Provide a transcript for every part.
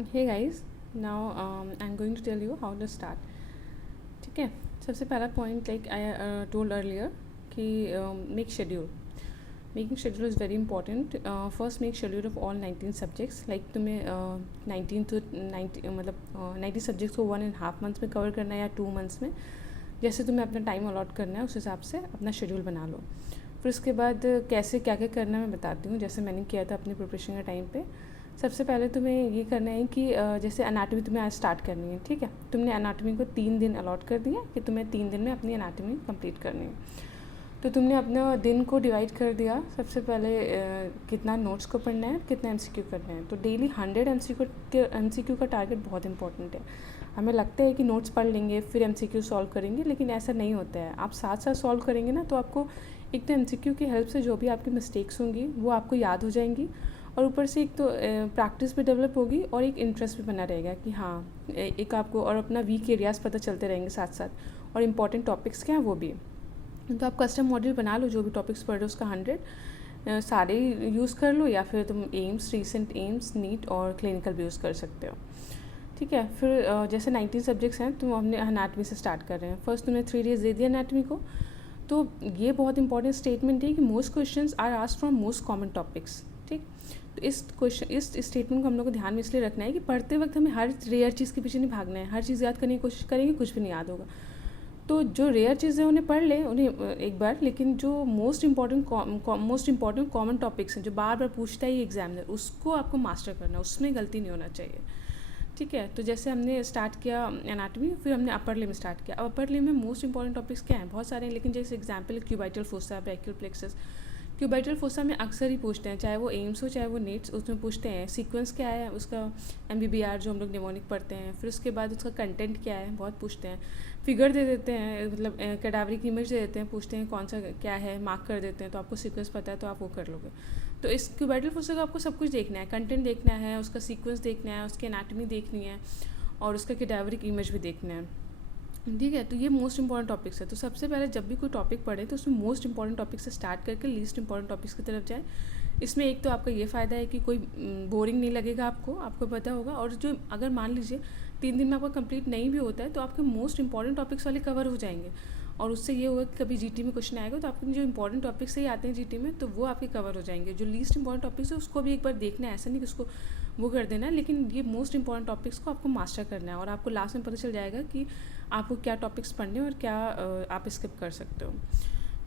Hey guys, now I'm going to tell you how to start. ठीक है. सबसे पहला point like I told earlier कि make schedule. Making schedule is very important. First make schedule of all 19 subjects. Like तुम्हें 19 to 90 मतलब 90 subjects को 1.5 months में cover करना है या 2 मंथ्स में. जैसे तुम्हें अपना टाइम अलॉट करना है उस हिसाब से अपना शेड्यूल बना लो. फिर उसके बाद कैसे क्या क्या करना है मैं बताती हूँ, जैसे मैंने किया था अपनी प्रिपरेशन के टाइम पे. सबसे पहले तुम्हें ये करना है कि जैसे अनाटमी तुम्हें आज स्टार्ट करनी है. ठीक है, तुमने अनाटमी को 3 दिन अलॉट कर दिया कि तुम्हें 3 दिन में अपनी अनाटमी कंप्लीट करनी है. तो तुमने अपना दिन को डिवाइड कर दिया. सबसे पहले कितना नोट्स को पढ़ना है, कितना एमसीक्यू करना है. तो डेली 100 एमसीक्यू का टारगेट बहुत इंपॉर्टेंट है. हमें लगता है कि नोट्स पढ़ लेंगे फिर एमसीक्यू सॉल्व करेंगे, लेकिन ऐसा नहीं होता है. आप साथ साथ सॉल्व करेंगे ना तो आपको एक तो एमसीक्यू की हेल्प से जो भी आपकी मिस्टेक्स होंगी वो आपको याद हो जाएंगी, और ऊपर से एक तो प्रैक्टिस भी डेवलप होगी और एक इंटरेस्ट भी बना रहेगा कि हाँ एक आपको, और अपना वीक एरियाज़ पता चलते रहेंगे साथ साथ, और इम्पॉर्टेंट टॉपिक्स क्या हैं वो भी. तो आप कस्टम मॉड्यूल बना लो, जो भी टॉपिक्स पढ़ रहे हो उसका 100 सारे यूज़ कर लो, या फिर तुम एम्स, रीसेंट एम्स, नीट और क्लिनिकल भी यूज़ कर सकते हो. ठीक है. फिर जैसे 19 सब्जेक्ट्स हैं तो हमने अनाटमी से स्टार्ट कर रहे हैं. फर्स्ट तुमने 3 डेज दे दिया अनाटमी को. तो ये बहुत इंपॉर्टेंट स्टेटमेंट है कि most questions are asked from most common topics. ठीक. तो इस स्टेटमेंट को हम लोग को ध्यान में इसलिए रखना है कि पढ़ते वक्त हमें हर रेयर चीज़ के पीछे नहीं भागना है. हर चीज़ याद करने की कोशिश करेंगे, कुछ भी नहीं याद होगा. तो जो रेयर चीज़ें उन्हें पढ़ लें उन्हें एक बार, लेकिन जो मोस्ट इंपॉर्टेंट कॉमन टॉपिक्स हैं जो बार बार पूछता है एग्जामिनर, उसको आपको मास्टर करना है, उसमें गलती नहीं होना चाहिए. ठीक है. तो जैसे हमने स्टार्ट किया एनाटमी, फिर हमने अपर लिम स्टार्ट किया. अब अपर लिम में मोस्ट इंपॉर्टेंट टॉपिक्स क्या हैं, बहुत सारे हैं, लेकिन जैसे example cubital fossa, brachial plexus. Cubital fossa में अक्सर ही पूछते हैं, चाहे वो एम्स हो चाहे वो नीट्स, उसमें पूछते हैं सीक्वेंस क्या है उसका, एमबीबीआर जो हम लोग निमोनिक पढ़ते हैं. फिर उसके बाद उसका कंटेंट क्या है बहुत पूछते हैं. फिगर दे देते हैं, मतलब कैडावरिक इमेज दे देते हैं, पूछते हैं कौन सा क्या है, मार्क कर देते हैं. तो आपको सीक्वेंस पता है तो आप वो कर लोगे. तो इस क्यूबाइटल फोसा का आपको सब कुछ देखना है, कंटेंट देखना है, उसका सीक्वेंस देखना है, उसकी एनाटमी देखनी है, और उसका कैडावरिक इमेज भी देखना है. ठीक है. तो ये मोस्ट इंपॉर्टेंट टॉपिक्स है. तो सबसे पहले जब भी कोई टॉपिक पढ़े तो उसमें मोस्ट इंपॉर्टेंट टॉपिक से स्टार्ट करके लीस्ट इंपॉर्टेंट टॉपिक्स की तरफ जाए. इसमें एक तो आपका ये फ़ायदा है कि कोई बोरिंग नहीं लगेगा आपको पता होगा. और जो अगर मान लीजिए 3 दिन में आपका कंप्लीट नहीं भी होता है तो आपके मोस्ट इंपॉर्टेंट टॉपिक्स वाले कवर हो जाएंगे, और उससे ये होगा कि कभी जीटी में क्वेश्चन आएगा तो आपके जो इंपॉर्टेंट टॉपिक्स से ही आते हैं जीटी में, तो वो आपके कवर हो जाएंगे. जो लीस्ट इंपॉर्टेंट टॉपिक्स है उसको भी एक बार देखना है, ऐसा नहीं कि उसको वो कर देना है, लेकिन ये मोस्ट इंपॉर्टेंट टॉपिक्स को आपको मास्टर करना है, और आपको लास्ट में पता चल जाएगा कि आपको क्या टॉपिक्स पढ़ने और क्या आप स्किप कर सकते हो.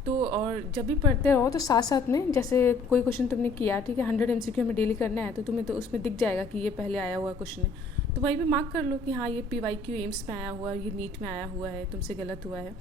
तो और जब भी पढ़ते रहो तो साथ साथ में, जैसे कोई क्वेश्चन तुमने किया, ठीक है, 100 एमसीक्यू में डेली करना है, तो तुम्हें तो उसमें दिख जाएगा कि ये पहले आया हुआ क्वेश्चन है, तो वहीं पे मार्क कर लो कि हाँ ये पीवाईक्यू एम्स में आया हुआ है, ये नीट में आया हुआ है, तुमसे गलत हुआ है.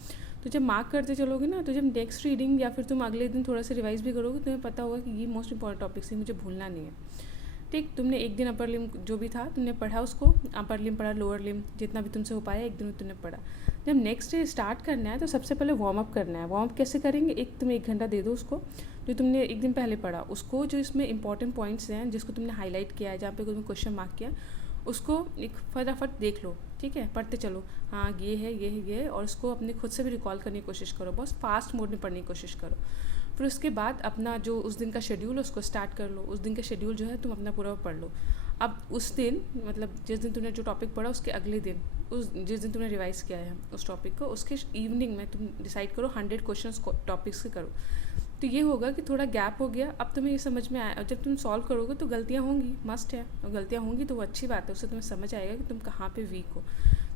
तो जब मार्क करते चलोगे ना, तो जब नेक्स्ट रीडिंग या फिर तुम अगले दिन थोड़ा सा रिवाइज भी करोगे, तुम्हें पता होगा कि ये मोस्ट इंपॉर्टेंट टॉपिक्स है, मुझे भूलना नहीं है. ठीक. तुमने एक दिन अपर लिम जो भी था तुमने पढ़ा, उसको अपर लिम पढ़ा, लोअर लिम जितना भी तुमसे हो पाया एक दिन में तुमने पढ़ा. जब नेक्स्ट डे स्टार्ट करना है तो सबसे पहले वार्म अप करना है. वार्म अप कैसे करेंगे, एक तुम 1 घंटा दे दो उसको, जो तुमने एक दिन पहले पढ़ा उसको, जो इसमें इंपॉर्टेंट पॉइंट्स हैं जिसको तुमने हाईलाइट किया है, जहाँ पे तुमने क्वेश्चन मार्क किया, उसको एक फटाफट देख लो. ठीक है, पढ़ते चलो, हाँ ये है ये है ये है, और उसको अपने खुद से भी रिकॉल करने की कोशिश करो, बहुत फास्ट मोड में पढ़ने की कोशिश करो. फिर उसके बाद अपना जो उस दिन का शेड्यूल है उसको स्टार्ट कर लो. उस दिन का शेड्यूल जो है तुम अपना पूरा पढ़ लो. अब उस दिन, मतलब जिस दिन तुमने जो टॉपिक पढ़ा उसके अगले दिन, जिस दिन तुमने रिवाइज़ किया है उस टॉपिक को, उसके इवनिंग में तुम डिसाइड करो 100 क्वेश्चंस टॉपिक्स के करो. तो ये होगा कि थोड़ा गैप हो गया, अब तुम्हें ये समझ में आया. जब तुम सॉल्व करोगे तो गलतियाँ होंगी, मस्ट है, और गलतियाँ होंगी तो वो अच्छी बात है, उससे तुम्हें समझ आएगा कि तुम कहाँ पे वीक हो.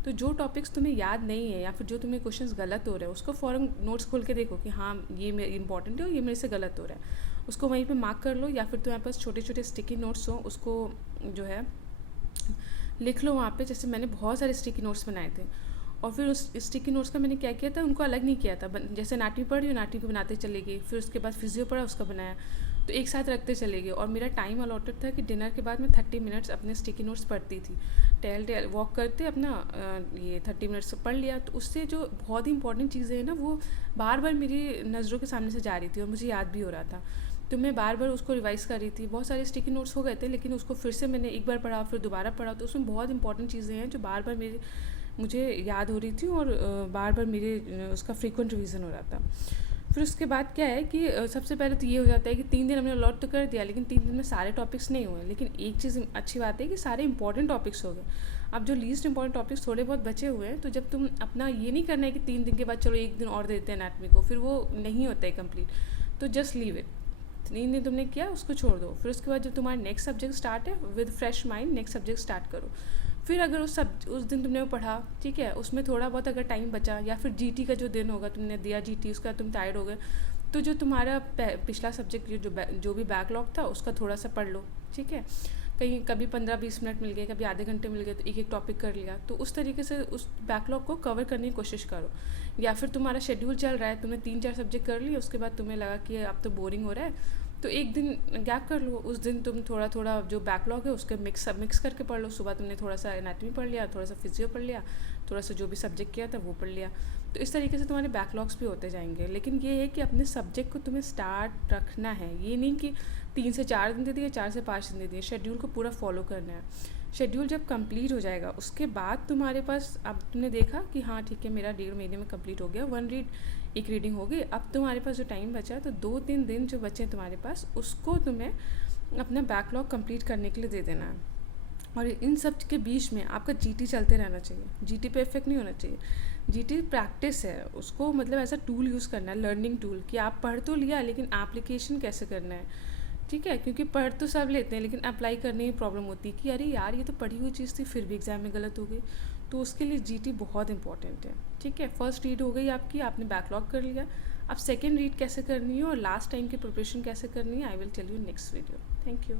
तो जो टॉपिक्स तुम्हें याद नहीं है या फिर जो तुम्हें क्वेश्चंस गलत हो रहे हैं उसको फ़ौरन नोट्स खोल के देखो कि हाँ ये मेरे इंपॉर्टेंट है और ये मेरे से गलत हो रहा है, उसको वहीं पे मार्क कर लो. या फिर तुम्हारे पास छोटे छोटे स्टिकी नोट्स हो, उसको जो है लिख लो वहाँ पे. जैसे मैंने बहुत सारे स्टिकी नोट्स बनाए थे, और फिर उस स्टिकी नोट्स का मैंने क्या किया था, उनको अलग नहीं किया था. जैसे नाटी पढ़ी और नाटी को बनाते चले गए, फिर उसके बाद फिजियो पढ़ा उसका बनाया, तो एक साथ रखते चले गए. और मेरा टाइम अलॉटेड था कि डिनर के बाद मैं 30 मिनट्स अपने स्टिकी नोट्स पढ़ती थी. टहल वॉक करते अपना ये 30 मिनट्स पढ़ लिया. तो उससे जो बहुत ही इंपॉर्टेंट चीज़ें हैं ना, वो बार बार मेरी नज़रों के सामने से जा रही थी और मुझे याद भी हो रहा था. तो मैं बार बार उसको रिवाइज़ कर रही थी. बहुत सारे स्टिकी नोट्स हो गए थे, लेकिन उसको फिर से मैंने एक बार पढ़ा, फिर दोबारा पढ़ा. तो उसमें बहुत इंपॉर्टेंट चीज़ें हैं जो बार बार मुझे याद हो रही थी, और बार बार मेरे उसका फ्रीक्वेंट रिवीजन हो रहा था. फिर उसके बाद क्या है कि सबसे पहले तो ये हो जाता है कि 3 दिन हमने अलॉट तो कर दिया, लेकिन 3 दिन में सारे टॉपिक्स नहीं हुए। लेकिन एक चीज़ अच्छी बात है कि सारे इंपॉर्टेंट टॉपिक्स हो गए। अब जो लीस्ट इंपॉर्टेंट टॉपिक्स थोड़े बहुत बचे हुए हैं, तो जब तुम अपना ये नहीं करना है कि 3 दिन के बाद चलो एक दिन और दे देते हैं एनाटमी को, फिर वो नहीं होता है कंप्लीट, तो जस्ट लीव इट। 3 दिन तुमने किया, उसको छोड़ दो। फिर उसके बाद जब तुम्हारा नेक्स्ट सब्जेक्ट स्टार्ट है, with fresh mind next subject start करो। फिर अगर उस दिन तुमने वो पढ़ा, ठीक है, उसमें थोड़ा बहुत अगर टाइम बचा, या फिर जीटी का जो दिन होगा तुमने दिया जीटी, उसका तुम टायर्ड हो गए, तो जो तुम्हारा पिछला सब्जेक्ट जो भी बैकलॉग था उसका थोड़ा सा पढ़ लो, ठीक है। कहीं कभी 15-20 मिनट मिल गए, कभी आधे घंटे मिल गए, तो एक एक टॉपिक कर लिया। तो उस तरीके से उस बैकलॉग को कवर करने की कोशिश करो। या फिर तुम्हारा शेड्यूल चल रहा है, तुमने 3-4 सब्जेक्ट कर लिए, उसके बाद तुम्हें लगा कि अब तो बोरिंग हो रहा है, तो एक दिन गैप कर लो। उस दिन तुम थोड़ा थोड़ा जो बैकलॉग है उसके मिक्स करके पढ़ लो। सुबह तुमने थोड़ा सा एनाटमी पढ़ लिया, थोड़ा सा फिजियो पढ़ लिया, थोड़ा सा जो भी सब्जेक्ट किया था वो पढ़ लिया। तो इस तरीके से तुम्हारे बैकलॉग्स भी होते जाएंगे। लेकिन ये है कि अपने सब्जेक्ट को तुम्हें स्टार्ट रखना है, ये नहीं कि 3 से 4 दिन दे दिए, 4 से 5 दिन दे दिए। शेड्यूल को पूरा फॉलो करना है। शेड्यूल जब कंप्लीट हो जाएगा उसके बाद तुम्हारे पास, अब तुमने देखा कि हाँ ठीक है मेरा 1.5 महीने में कंप्लीट हो गया, एक रीडिंग हो गई, अब तुम्हारे पास जो टाइम बचा तो 2-3 दिन जो बचे तुम्हारे पास, उसको तुम्हें अपना बैकलॉग कंप्लीट करने के लिए दे देना है। और इन सब के बीच में आपका जीटी चलते रहना चाहिए। जीटी पे इफेक्ट नहीं होना चाहिए। जीटी प्रैक्टिस है, उसको मतलब ऐसा टूल यूज़ करना है, लर्निंग टूल, कि आप पढ़ तो लिया लेकिन एप्लीकेशन कैसे करना है, ठीक है। क्योंकि पढ़ तो सब लेते हैं, लेकिन अप्लाई करने में प्रॉब्लम होती है कि अरे यार ये तो पढ़ी हुई चीज़ थी, फिर भी एग्ज़ाम में गलत हो गई। तो उसके लिए जीटी बहुत इंपॉर्टेंट है, ठीक है। फर्स्ट रीड हो गई आपकी, आपने बैकलॉग कर लिया। अब सेकेंड रीड कैसे करनी है और लास्ट टाइम की प्रिपरेशन कैसे करनी है, I will tell you next video. Thank you.